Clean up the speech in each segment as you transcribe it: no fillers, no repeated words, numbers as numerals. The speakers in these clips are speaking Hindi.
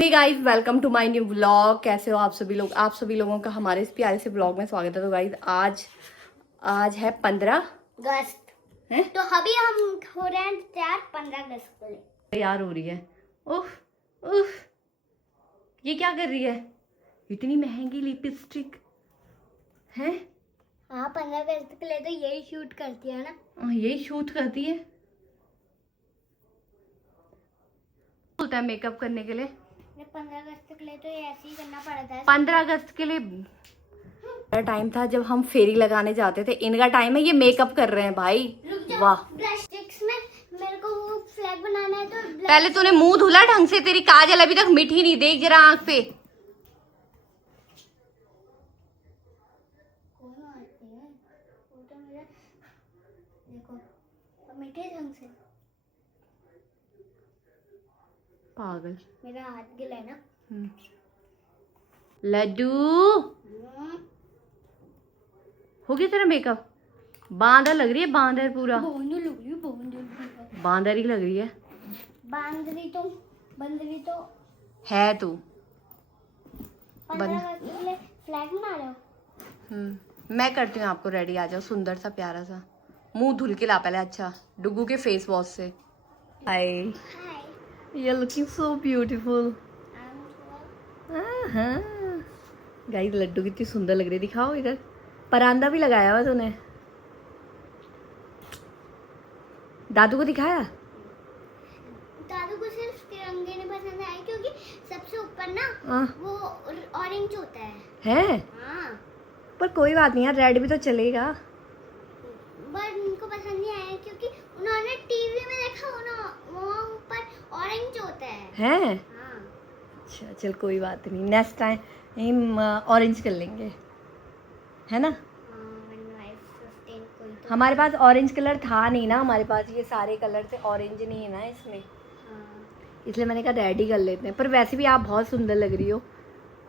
Hey guys, welcome to my new vlog. कैसे हो आप सभी लोग? आप सभी लोगों का हमारे इस प्यारे से व्लॉग में स्वागत है। तो गाइस आज है 15 अगस्त है, तो अभी हम हो रहे हैं तैयार 15 अगस्त के लिए। तैयार हो रही है। उफ उफ, ये क्या कर रही है? इतनी महंगी लिपस्टिक है। हाँ, 15 अगस्त के लिए तो यही शूट करती है ना। यही शूट करती है। बोलता है मेकअप करने के लिए। 15 अगस्त के लिए तो ये ऐसे ही करना पड़ा था। 15 अगस्त के लिए टाइम था जब हम फेरी लगाने जाते थे। इनका टाइम है, ये मेकअप कर रहे हैं भाई। वाह, प्लास्टिक्स में मेरे को वो फ्लैग बनाना है तो पहले तूने मुंह धुला ढंग से? तेरी काजल अभी तक मिठी नहीं, देख जरा आंख पे। वो तो मेरा देखो तो मीठे ढंग से। पागल, मेरा हाथ गिला है ना। लड्डू हो गया तेरा मेकअप? बांदर लग रही है, बांदर पूरा बांदर लग रही है, बांदर ही लग रही है। बंदरी तो है तू 15 अगस्त के लिए फ्लैग बना रहे हो। मैं करती हूँ आपको रेडी। आ जाओ, सुंदर सा प्यारा सा। मुंह धुल के ला पहले। अच्छा, डुगू के फेस वॉश से। Hi, hi, you looking so beautiful. Guys, Laddu कितनी सुंदर लग रही है। दिखाओ इधर, परांदा भी लगाया हुआ तूने। दादू को दिखाया? दादू को सिर्फ तिरंगे नहीं पसंद आए क्योंकि सबसे ऊपर ना वो ऑरेंज होता है। हाँ, पर कोई बात नहीं यार, रेड भी तो चलेगा। बट उनको पसंद नहीं आया क्योंकि उन्होंने टीवी में देखा वहाँ ऊपर ऑरेंज होता है। हाँ। अच्छा चल, कोई बात नहीं, नेक्स्ट टाइम ऑरेंज कर लेंगे, है ना। हमारे पास ऑरेंज कलर था नहीं ना, हमारे पास ये सारे कलर थे, ऑरेंज नहीं है ना इसमें। इसलिए मैंने कहा रेड ही कर लेते हैं। पर वैसे भी आप बहुत सुंदर लग रही हो।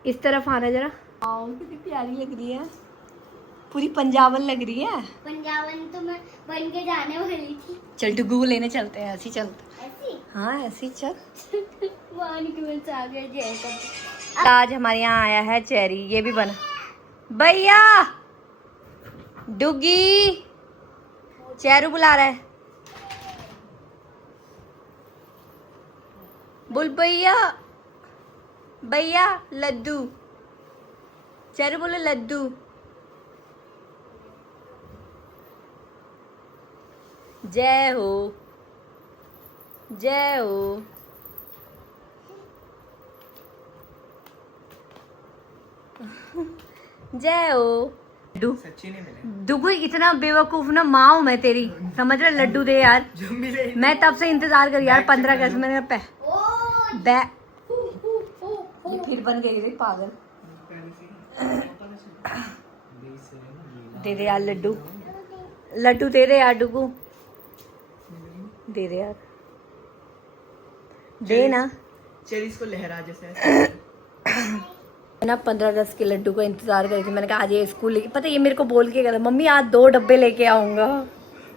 इस तरफ आना जरा। कितनी प्यारी लग रही है, पूरी पंजाबन लग रही है। पंजाबन तो मैं बन के जाने वाली थी। चल डुगू लेने चलते हैं, ऐसे ही चलते। ऐसी हाँ ऐसे ही चल। वहाँ निकल आ गया जैसा। आज हमारे यहाँ आया है चेरी, ये भी बना। भैया, डुगी, चेरू बुला रहा है। बोल भैया, भैया लड्डू। चेरू बोले लड्डू। जय हो, जय हो। जय हो। डुगु इतना बेवकूफ ना माँ हूं मैं तेरी, समझ रहे? लड्डू दे यार। मैं तब से इंतजार कर यार 15 अगस्त में। ये फिर बन गई रे पागल। दे दे यार लड्डू, लड्डू दे दे यार डुगू, दे दे यार, दे ना। चेरीज को लहरा जैसे मैं ना 15 अगस्त के लड्डू का इंतजार कर रही थी। मैंने कहा आज ये स्कूल लेके, पता है ये मेरे को बोल के गया था, मम्मी आज 2 डब्बे लेके आऊंगा।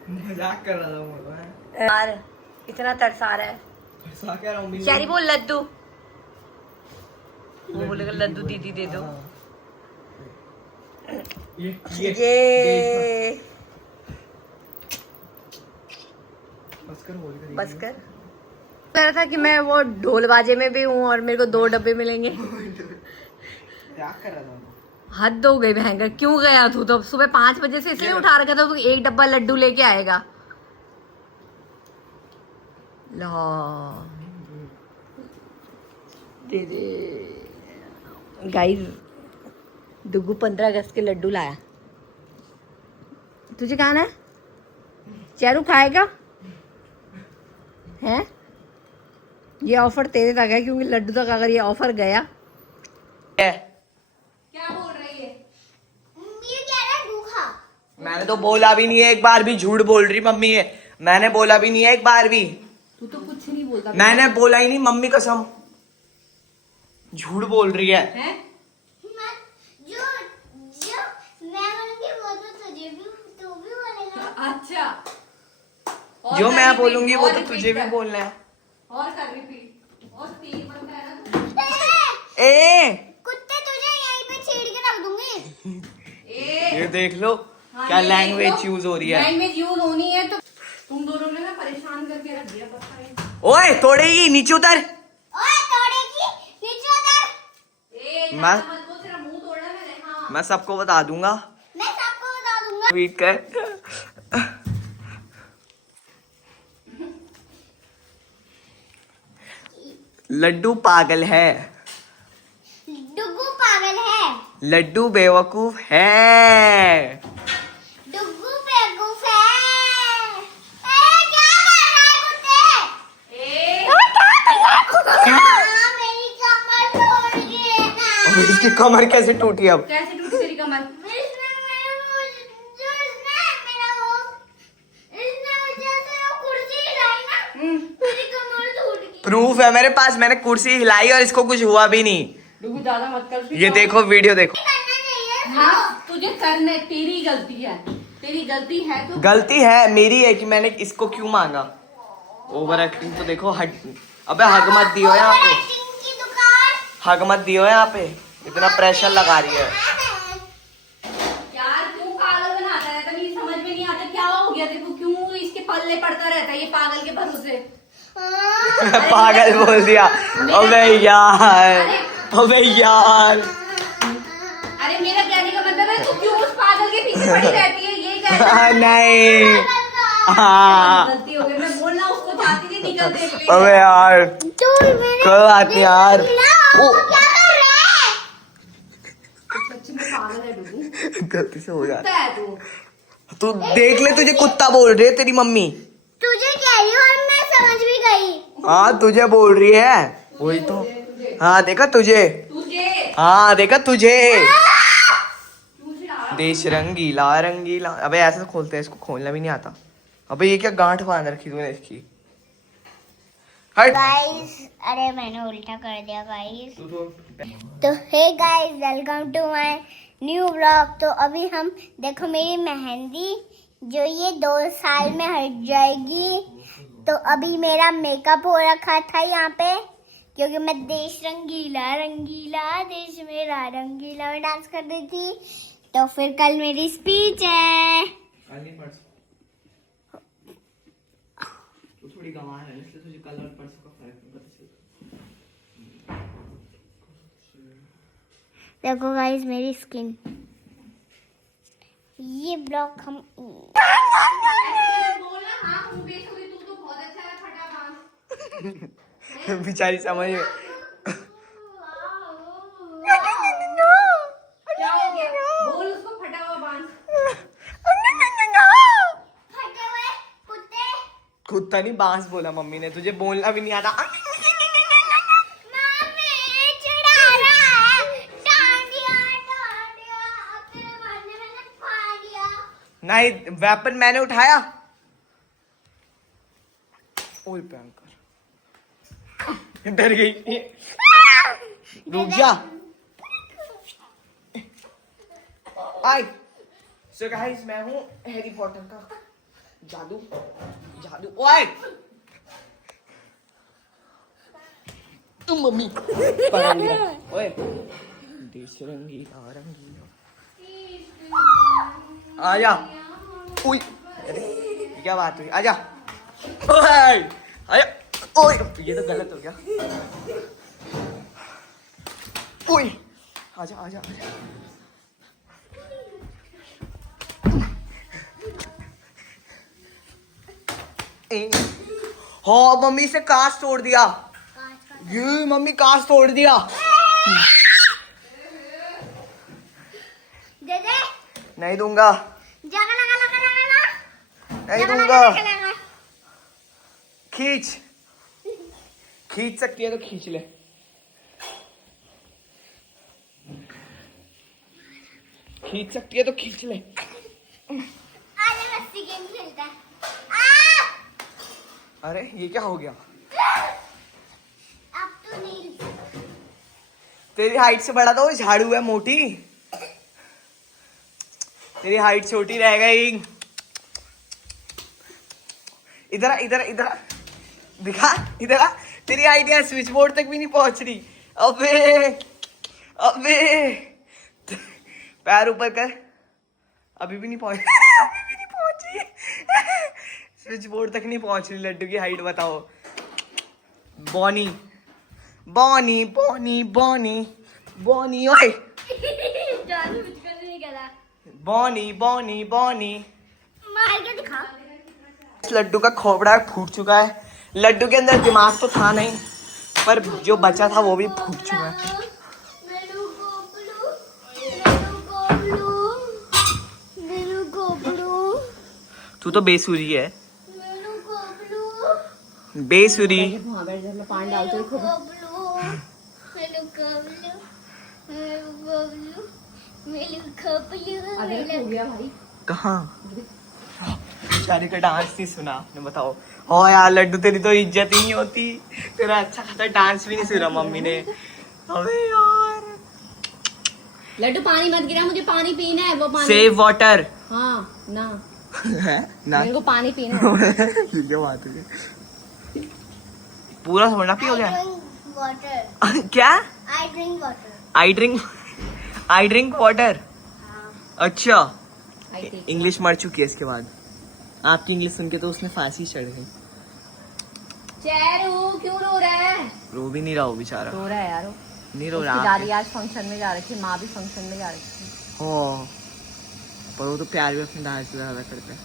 मजाक कर रहा था यार इतना तरसा रहा है। फंसा क्या रहा हूँ चेरी बोल लड्डू। वो बोलेगा लड्डू दीदी दे दो। ये बस कर। लग रहा था कि मैं वो ढोल बाजे में भी हूँ और मेरे को 2 डब्बे मिलेंगे। क्या कर रहा था? हद हो गई भयंकर। क्यों गया तू? तो सुबह 5 बजे से इसलिए उठा रखा था तू 1 डब्बा लड्डू लेके आएगा। ला दे दे। गाइस, डुगू 15 अगस्त के लड्डू लाया। तुझे खाना है? चेरू खाएगा? हैं? ये ऑफर तेरे तक है क्योंकि लड्डू तक अगर ये ऑफर गया। क्या बोल रही है? ये कह रहा है भूखा। मैंने तो बोला भी नहीं है, एक बार भी झूठ बोल रही मम्मी है। मैंने बोला भी नहीं है एक बार भी। तू तो कुछ नहीं बोलता। मैंने बोला ही नहीं, मम्मी कसम झूठ बोल रही है। जो मैं बोलूंगी वो तो तुझे भी तू भी बोलेगा। अच्छा, जो मैं बोलूंगी वो तो तुझे भी बोलना है। और कर रिपीट। और 3 बनता है ना। ए कुत्ते तुझे यहीं पे छेड़ के रख दूंगी। ये देख लो क्या लैंग्वेज यूज हो रही है। लैंग्वेज यूज होनी है तो तुम दोनों ने ना परेशान करके रख दिया पता नहीं। ओए तोड़ेगी, नीचे उतर। ओए तोड़ेगी, नीचे उतर। मैं मत बोल, तेरा मुंह तोड़ा मैंने। हाँ मैं सबको बता दूंगा। मैं सबको बता दूंगा। ट्वीट कर। लड्डू पागल है, डुग्गू पागल है, लड्डू बेवकूफ है। डुग्गू बेवकूफ है। क्या कर रहा है कुत्ते? हाँ, मेरी कमर तोड़ गई ना। इसकी कमर कैसे टूटी अब? कैसे टूटी तेरी कमर? प्रूफ है मेरे पास, मैंने कुर्सी हिलाई और इसको कुछ हुआ भी नहीं। डुगू ज्यादा मत कर। ये देखो वीडियो देखो। हाँ तुझे करने, तेरी गलती है, तेरी गलती है तो। गलती है मेरी है कि मैंने इसको क्यों मांगा। ओवर एक्टिंग तो देखो। हट, अबे हग मत दियो यहाँ पे, हग मत दियो यहाँ पे, इतना प्रेशर लगा रही है। यार क्यों पागल बनाता है? तभी समझ में नहीं आता क्या हो गया देखो, क्यों इसके पल्ले पड़ता रहता है ये पागल के भरोसे। पागल बोल दिया। अबे यार, अबे यार। अरे मेरा कहने का मतलब है तू क्यों उस पागल के पीछे पड़ी रहती है, ये कहना। नहीं हाँ गलती हो गई, मैं बोलना उसको चाहती थी, निकल देख ले। अबे यार कोई बात नहीं यार। ओ सच्ची में पागल है डुगू, गलती से हो जाता कुत्ता है तू। तू देख ले, तुझे कुत्ता बोल रही है तेरी मम्मी। तुझे कह रही हूँ और मैं समझ भी गई। हाँ तुझे बोल रही है, वही तो। हाँ देखा तुझे, तुझे हाँ देखा तुझे। तुझे डाला। देश रंगीला रंगीला। अबे ऐसे तो खोलते हैं, इसको खोलना भी नहीं आता। अबे ये क्या गांठ बांध रखी तूने इसकी। हट। गाइस, अरे मैंने उल्टा कर दिया गाइस। तो hey guys, welcome to my new blog. तो अभी हम देखो मेरी मेहंदी जो ये 2 साल में हट जाएगी। तो अभी मेरा मेकअप हो रखा था यहाँ पे, क्योंकि मैं देश रंगीला रंगीला देश मेरा रंगीला में डांस कर रही थी। तो फिर कल मेरी स्पीच है। तू थोड़ी गंवार है, इसलिए तुझे कल और परसों का फर्क नहीं पता। देखो गाइस मेरी स्किन। ये ब्लॉग हम बोलना हाँ हूँ बेसुरी, तू तो बहुत अच्छा है फटा बांस। बेचारी समझ में। क्या हो गया? बोल उसको फटा हुआ बांस। फटे हुए कुत्ते। कुत्ता नहीं बांस बोला मम्मी ने, तुझे बोलना भी नहीं आता। मम्मी चिढ़ा रहा है। डांडिया डांडिया, अब तेरे मारने मैंने फाड़ दिया। नहीं, वेपन मैंने उठाया। ओए भयंकर, डर गई। रुक जा। आई सो गाइस, मैं हूँ हैरी पॉटर का जादू जादू। ओए तुम मम्मी पकड़ लिया। ओए देश रंगीला रंगीला, आजा। उई अरे क्या बात हुई, आजा। ओए आजा। ओए ये तो गलत हो गया। ओए आजा आजा आजा। हाँ मम्मी से कांच तोड़ दिया। ये मम्मी कांच तोड़ दिया। दे दे। नहीं दूंगा, जगा लगा लगा लगा। नहीं जगा दूंगा। लगा लगा लगा। खींच, खींच सकती है तो खींच ले। खींच सकती है तो खींच ले। आजा रस्सी गेम खेलते हैं। आ! अरे ये क्या हो गया? अब तो नहीं। तेरी हाइट से बड़ा तो झाड़ू है मोटी, तेरी हाइट छोटी रह गई। इधर इधर इधर दिखा, इधर तेरी हाइट यहाँ स्विच बोर्ड तक भी नहीं पहुंच रही। अबे अबे पैर ऊपर कर। अभी भी नहीं पहुंच अभी भी नहीं पहुंची। स्विच बोर्ड तक नहीं पहुंच रही। लड्डू की हाइट बताओ। Bonnie Bonnie Bonnie Bonnie Bonnie ओए बॉनी बॉनी बॉनी। मार के दिखा। इस लड्डू का खोपड़ा फूट चुका है। लड्डू के अंदर दिमाग तो था नहीं, पर जो बचा था वो भी फूट चुका है। मेनू गोबलू, मेनू गोबलू, मेनू गोबलू, तू तो बेसुरी है। मेनू गोबलू, बेसुरी। पानी डालते मेनू गोबलू, मेनू गोबलू, मेनू गोबलू, मेनू गोबलू, मेनू गया भाई। कहाँ बेचारे का डांस नहीं सुना आपने, बताओ। हो यार लड्डू, तेरी तो इज्जत ही नहीं होती। तेरा अच्छा खासा डांस भी नहीं सुना मम्मी ने। अबे यार लड्डू पानी मत गिरा, मुझे पानी पीना है। वो पानी सेव वाटर। हाँ ना, ना मेरे को पानी पीना है। ठीक है बात है। पूरा थोड़ा पियोगे? वाटर। क्या? I drink water. I drink water. अच्छा I take इंग्लिश मर चुकी है इसके बाद। आपकी इंग्लिश सुन के तो उसने फांसी चढ़ गई। चेरू क्यों रो रहा है? रो भी नहीं रहा वो बेचारा। रो रहा है यार वो। नहीं रो उसकी रहा। दादी आज फंक्शन में जा रही थी, माँ भी फंक्शन में जा रही थी। हाँ पर वो तो प्यार भी अपने दादी से ज्यादा करते हैं।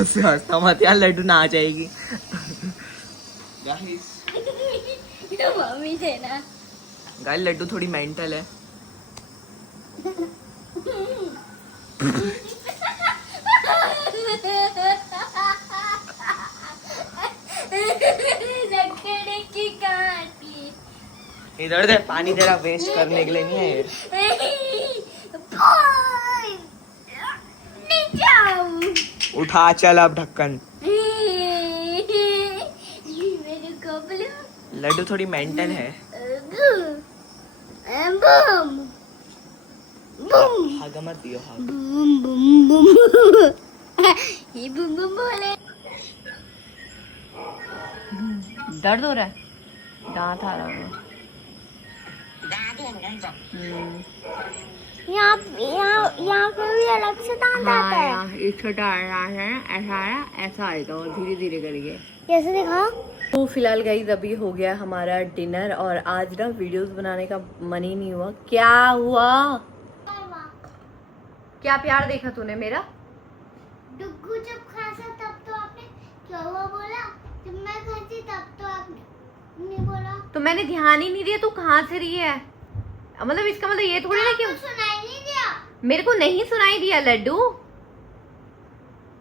उससे हंसता मत यार, लड्डू ना आ जाएगी। मम्मी से ना। गाइस लड्डू थोड़ी मेंटल है। लकड़ी की काटी। इधर दे, पानी तेरा वेस्ट करने के लिए नहीं है ये। नहीं जाऊं। उठा चल अब ढक्कन। मेरे कपड़े। लड्डू थोड़ी मेंटल है। बूम बूम हाथ मत दियो हाथ। Boom boom boom. ये बूम बूम बोले। दर्द हो रहा है, दांत आ रहा है। यहाँ यहाँ पे भी अलग से दांत आता है। हाँ, एक छोटा ऐसा आया, ऐसा आएगा और धीरे धीरे करके। कैसे दिखा? तो फिलहाल गाइस अभी हो गया हमारा डिनर और आज ना वीडियोस बनाने का मन ही नहीं हुआ। क्या हुआ? क्या प्यार देखा तूने मेरा? डुग्गू जब खांसा तब तो आपने क्या हुआ बोला, जब मैं खांसी तब तो आपने नहीं बोला। तो मैंने ध्यान ही नहीं दिया तू कहाँ से रही है। मतलब इसका मतलब ये थोड़ी ना कि आपको सुनाई नहीं दिया मेरे को नहीं सुनाई दिया लड्डू।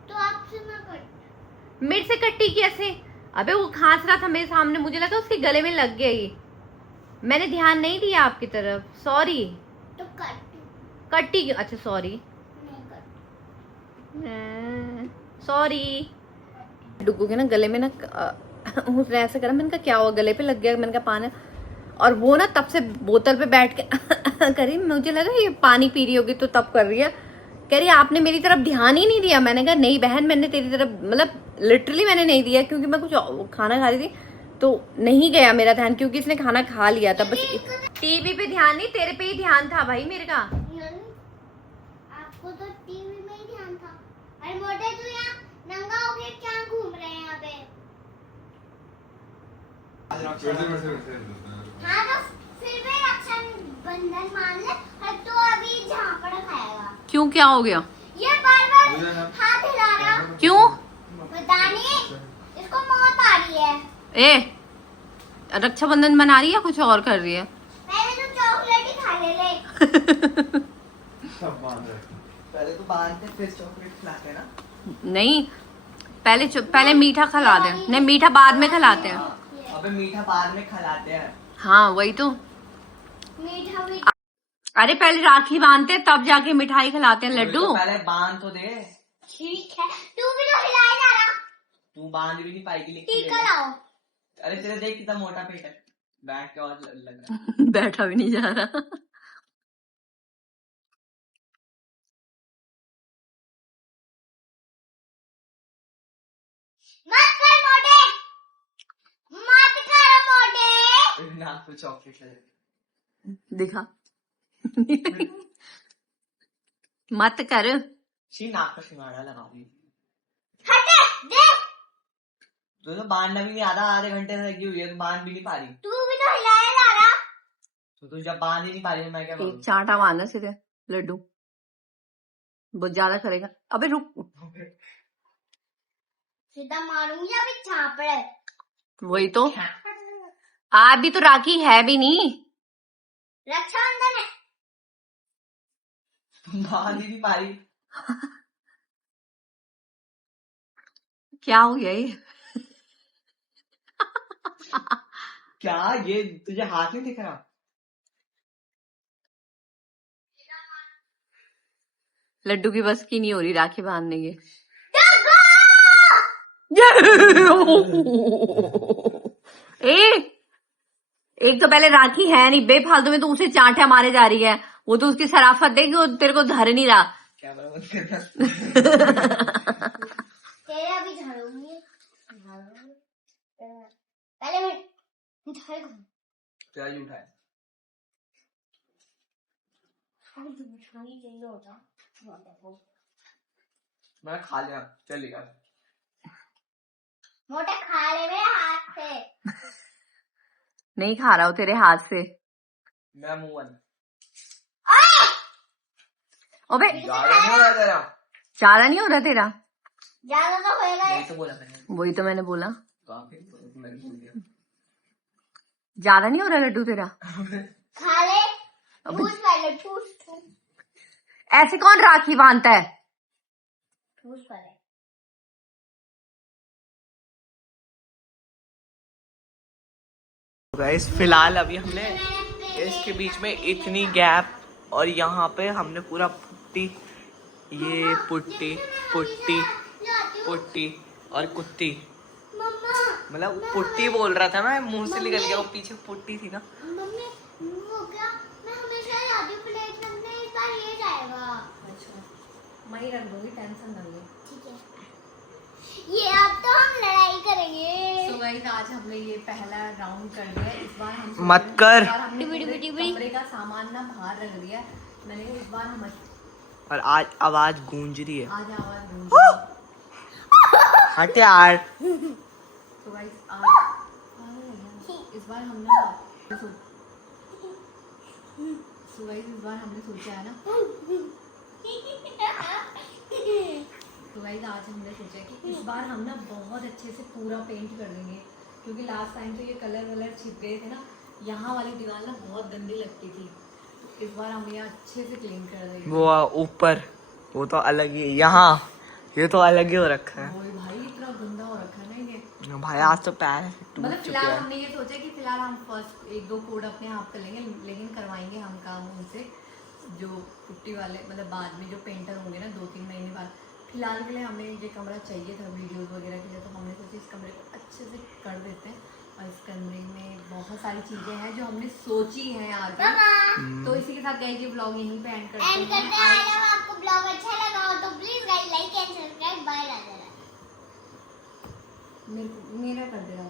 तो आपसे मैं कट। मेरे से कट्टी कैसे? अबे वो खांस रहा था मेरे सामने, मुझे लगा उसके गले में लग गई। मैंने ध्यान नहीं दिया आपकी तरफ, सॉरी। तो कट। कट्टी क्यों? अच्छा सॉरी नहीं कट। सॉरी। डुग्गू के ना गले में ना उसने ऐसा करा, मैंने कहा क्या हुआ, गले पे लग गया। मैंने कहा पानी, और वो ना तब से बोतल पे बैठ के करी। मुझे लगा ये पानी पी रही होगी तो तब कर रही है। कह रही आपने मेरी तरफ ध्यान ही नहीं दिया। मैंने कहा नहीं बहन, मैंने तेरी तरफ मतलब लिटरली मैंने नहीं दिया, क्योंकि मैं कुछ खाना खा रही थी तो नहीं गया मेरा ध्यान, क्योंकि इसने खाना खा लिया था। बस टीवी पे ध्यान नहीं, तेरे पे ही ध्यान था भाई मेरे का। आपको तो टीवी में ही ध्यान था। अरे मोटे तू यहाँ नंगा होके क्या घूम रहे हैं यहाँ पे? हाँ तो फिर भी रक्षाबंधन मान ले, और तो अभी झापड़ खाएगा। क्यों, क्या हो गया? ये बार बार हाथ हिला रहा। क्यों? पता नहीं, इसको मौत आ रही है। ए रक्षाबंधन मना रही है, कुछ और कर रही है? पहले तो चॉकलेट ही खा ले। पहले तो बांधते फिर चॉकलेट खिलाते ना। नहीं, पहले मीठा खिला दे। नहीं, मीठा बाद में खिलाते हैं। अबे मीठा बाद में खिलाते हैं। हाँ वही तो। मीठा भी। अरे पहले राखी बांधते हैं, तब जाके मिठाई खिलाते हैं लड्डू। तो पहले बांध तो दे। ठीक है, तू भी तो हिलाए जा रहा। तू बांध भी नहीं पाएगी लेकिन। टीका लाओ। अरे तेरे देख कितना मोटा पेट है, बैठ के और लग रहा है। बैठा भी नहीं जा रहा। मत कर मोटे, मत कर मोटे। ना तो चॉकलेट ले। दिखा मत कर। शी नाक का सिंगाड़ा लगा दी। हटे देख, तो बांधना भी नहीं आता, आधे घंटे से लगी हुई है, तो बांध भी नहीं पा रही। तू भी तो हिलाए ला रहा। तो तू जब बांध ही नहीं पा रही तो मैं क्या करूं? एक चांटा मारना सीधे लड्डू, बहुत ज्यादा करेगा। अबे रुक, सीधा मारूंगी अभी छापड़े। वही तो अभी तो राखी है भी नहीं। रक्षाबंधन है। बांध ही नहीं पा रही। क्या हो गया ये? क्या ये तुझे हाथ नहीं दिख रहा? लड्डू की बस की नहीं हो रही राखी बांधने की। एक तो पहले राखी है नहीं, बेफालतू में तो उसे चांटे मारे जा रही है। वो तो उसकी शराफत देख, वो तेरे को धर नहीं रहा। क्या बराबर करना? तेरे अभी झाड़ूंगी। पहले मैं क्या ही उठाए? मैं खा लिया, चल लिया। मोटा खा ले मेरे हाथ से। नहीं खा रहा हूँ तेरे हाथ से। मैं मुंह बंद। अबे ज्यादा नहीं हो रहा तेरा? ज्यादा नहीं हो रहा तेरा? ज्यादा तो होएगा। यही तो बोला मैंने। वही तो मैंने बोला, काफी मैंने बोल दिया। ज्यादा नहीं हो रहा लड्डू तेरा। खा ले, ठूस पहले, ठूस ठूस ऐसे कौन राखी बांधता है? ठूस पहले। गाइस फिलहाल अभी हमने इसके बीच में इतनी गैप, और यहाँ पे हमने पूरा पुट्टी, ये पुट्टी पुट्टी पुट्टी और कुत्ती, मतलब पुट्टी बोल रहा था मैं, मुंह से निकल गया, वो पीछे पुट्टी थी ना। मम्मी वो क्या, मैं हमेशा जाती हूँ प्लेट रखने, इस बार ये जाएगा। अच्छा मैं ही रख दूंगी, टेंशन ना लो। ठीक है, ये अब तो हम लड़ाई करेंगे। तो गाइस आज हमने ये पहला राउंड कर दिया। इस बार हम मत कर। इस बार हमने कमरे का सामान ना बाहर रख दिया। मैंने कहा इस बार हम, और आज आवाज गूंज रही है। आज आवाज गूंज रही है। हट यार। तो गाइस आज इस बार हमने तो गाइस इस बार हमने सोचा है ना, तो गाइस आज हमने सोचा कि इस बार हम ना बहुत अच्छे से पूरा पेंट कर देंगे, क्योंकि लास्ट टाइम तो ये कलर वलर छिप गए थे ना, यहाँ वाली दीवार ना बहुत गंदी लगती थी। तो इस बार हम ये अच्छे से क्लीन कर देंगे। वो ऊपर वो तो अलग ही, यहाँ ये तो अलग ही हो रखा है। ओए भाई इतना गंदा हो रखा है ना ये। भाई आज तो पैर टूट मतलब चुके फिलहाल हैं। हमने ये सोचा कि फिलहाल हम फर्स्ट 1-2 कोड अपने आप कर लेंगे, लेकिन करवाएंगे हम काम उनसे, जो पुट्टी वाले, मतलब बाद में जो पेंटर होंगे ना 2-3 महीने बाद। फिलहाल के लिए हमें ये कमरा चाहिए था वीडियोस वगैरह के लिए, तो हमने सोचा इस कमरे को अच्छे से कर देते हैं। और इस कमरे में बहुत सारी चीज़ें हैं जो हमने सोची हैं आगे। तो इसी के साथ गाइस ये ब्लॉग यहीं पे एंड करते हैं। अगर आपको ब्लॉग अच्छा लगा हो तो please guys like and subscribe bye राजा। मेरा कर दे रहा